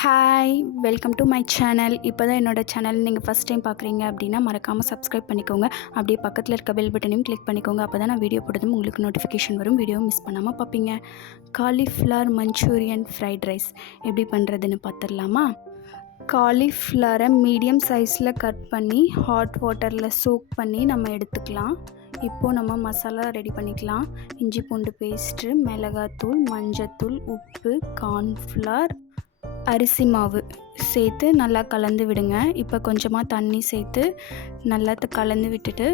Hi welcome to my channel இப்போ தான் என்னோடய சேனல் நீங்கள் ஃபஸ்ட் டைம் பார்க்குறீங்க அப்படின்னா மறக்காமல் சப்ஸ்கிரைப் பண்ணிக்கோங்க. அப்படியே பக்கத்தில் இருக்க பெல் பட்டனையும் கிளிக் பண்ணிக்கோங்க. அப்போ தான் நான் வீடியோ போட்டதும் உங்களுக்கு நோட்டிஃபிகேஷன் வரும். வீடியோ மிஸ் பண்ணாமல் பார்ப்பீங்க காலிஃப்ளவர் மஞ்சூரியன் ஃப்ரைட் ரைஸ் எப்படி பண்ணுறதுன்னு பார்த்துடலாமா காலிஃப்ளவரை மீடியம் சைஸில் கட் பண்ணி ஹாட் வாட்டரில் சோக் பண்ணி நம்ம எடுத்துக்கலாம். இப்போது நம்ம மசாலா ரெடி பண்ணிக்கலாம். இஞ்சி பூண்டு பேஸ்ட்டு மிளகாத்தூள் மஞ்சத்தூள் உப்பு கார்ன்ஃப்ளவர் அரிசி மாவு சேர்த்து நல்லா கலந்து விடுங்க. இப்போ கொஞ்சமாக தண்ணி சேர்த்து நல்லா கலந்து விட்டுட்டு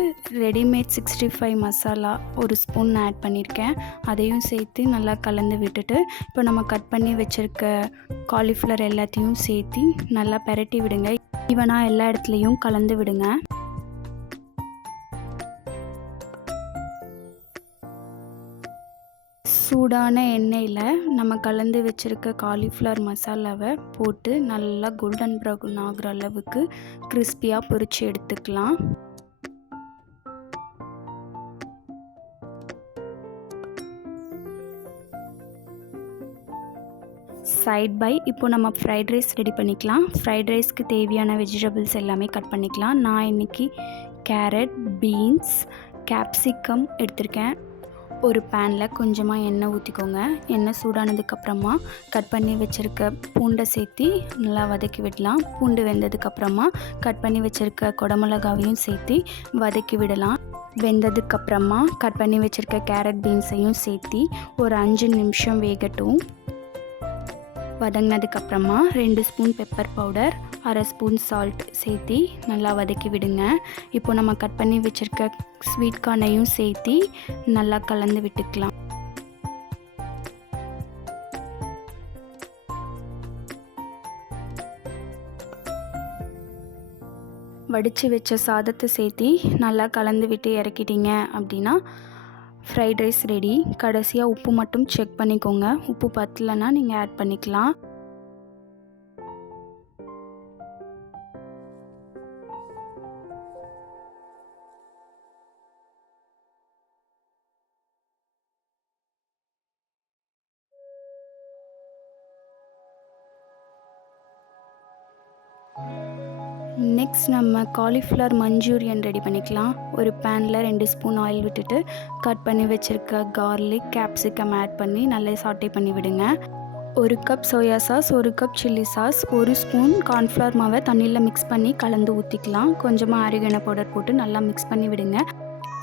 ரெடிமேட் சிக்ஸ்டி ஃபைவ் மசாலா ஒரு ஸ்பூன் ஆட் பண்ணியிருக்கேன். அதையும் சேர்த்து நல்லா கலந்து விட்டுட்டு இப்போ நம்ம கட் பண்ணி வச்சுருக்க காலிஃப்ளவர் எல்லாத்தையும் சேர்த்து நல்லா பெரட்டி விடுங்க. ஈவனாக எல்லா இடத்துலையும் கலந்து விடுங்க. சூடான எண்ணெயில் நம்ம கலந்து வச்சுருக்க காலிஃப்ளவர் மசாலாவை போட்டு நல்லா கோல்டன் ப்ரௌன் ஆகிற அளவுக்கு கிறிஸ்பியாக பொரித்து எடுத்துக்கலாம். சைட் பை இப்போ நம்ம ஃப்ரைட் ரைஸ் ரெடி பண்ணிக்கலாம். ஃப்ரைட் ரைஸ்க்கு தேவையான வெஜிடபிள்ஸ் எல்லாமே கட் பண்ணிக்கலாம். நான் இன்றைக்கி கேரட் பீன்ஸ் கேப்சிகம் எடுத்திருக்கேன். ஒரு பேனில் கொஞ்சமாக எண்ணெய் ஊற்றிக்கோங்க எண்ணெய் சூடானதுக்கப்புறமா கட் பண்ணி வச்சுருக்க பூண்டை சேர்த்தி நல்லா வதக்கி விடலாம். பூண்டு வெந்ததுக்கப்புறமா கட் பண்ணி வச்சுருக்க குடமிளகாவையும் சேர்த்து வதக்கி விடலாம். வெந்ததுக்கப்புறமா கட் பண்ணி வச்சுருக்க கேரட் பீன்ஸையும் சேர்த்து ஒரு அஞ்சு நிமிஷம் வேகட்டும். வதங்கினதுக்கப்புறமா ரெண்டு ஸ்பூன் பெப்பர் பவுடர் அரை ஸ்பூன் சால்ட் சேர்த்தி நல்லா வதக்கி விடுங்க. இப்போ நம்ம கட் பண்ணி வச்சுருக்க ஸ்வீட் கார்னையும் சேர்த்தி நல்லா கலந்து விட்டுக்கலாம். வடித்து வச்ச சாதத்தை சேர்த்தி நல்லா கலந்து விட்டு இறக்கிட்டீங்க அப்படின்னா ஃப்ரைட் ரைஸ் ரெடி கடைசியாக உப்பு மட்டும் செக் பண்ணிக்கோங்க. உப்பு பத்தலைன்னா நீங்கள் ஆட் பண்ணிக்கலாம். நெக்ஸ்ட் நம்ம காலிஃப்ளவர் மஞ்சூரியன் ரெடி பண்ணிக்கலாம். ஒரு பேனில் ரெண்டு ஸ்பூன் ஆயில் விட்டுட்டு கட் பண்ணி வச்சுருக்க கார்லிக் கேப்சிகம் ஆட் பண்ணி நல்லா சாட்டே பண்ணி விடுங்க. ஒரு கப் சோயா சாஸ் ஒரு கப் சில்லி சாஸ் ஒரு ஸ்பூன் கார்ன்ஃப்ளவர் மாவை தண்ணியில் மிக்ஸ் பண்ணி கலந்து ஊற்றிக்கலாம் கொஞ்சமாக அரிகனை பவுடர் போட்டு நல்லா மிக்ஸ் பண்ணி விடுங்க.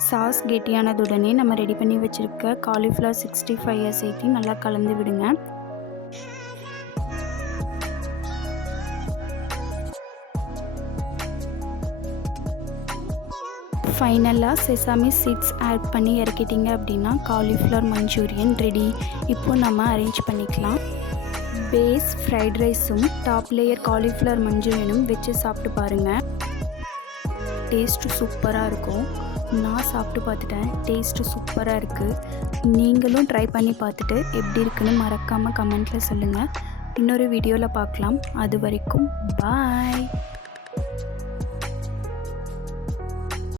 சாஸ் கெட்டியானதுடனே நம்ம ரெடி பண்ணி வச்சுருக்க காலிஃப்ளவர் சிக்ஸ்டி ஃபைவ் சேர்த்து நல்லா கலந்து விடுங்க. ஃபைனலாக செசாமி சீட்ஸ் ஆட் பண்ணி இறக்கிட்டீங்க அப்படின்னா காலிஃப்ளவர் மஞ்சூரியன் ரெடி இப்போ நம்ம அரேஞ்ச் பண்ணிக்கலாம். பேஸ் ஃப்ரைட் ரைஸும் டாப் லேயர் காலிஃப்ளவர் மஞ்சூரியனும் வச்சு சாப்பிட்டு பாருங்கள் டேஸ்ட்டு சூப்பராக இருக்கும். நான் சாப்பிட்டு பார்த்துட்டேன். டேஸ்ட்டு சூப்பராக இருக்குது நீங்களும் ட்ரை பண்ணி பார்த்துட்டு எப்படி இருக்குன்னு மறக்காமல் கமெண்ட்டில் சொல்லுங்கள் இன்னொரு வீடியோவில் பார்க்கலாம். அது வரைக்கும் பாய்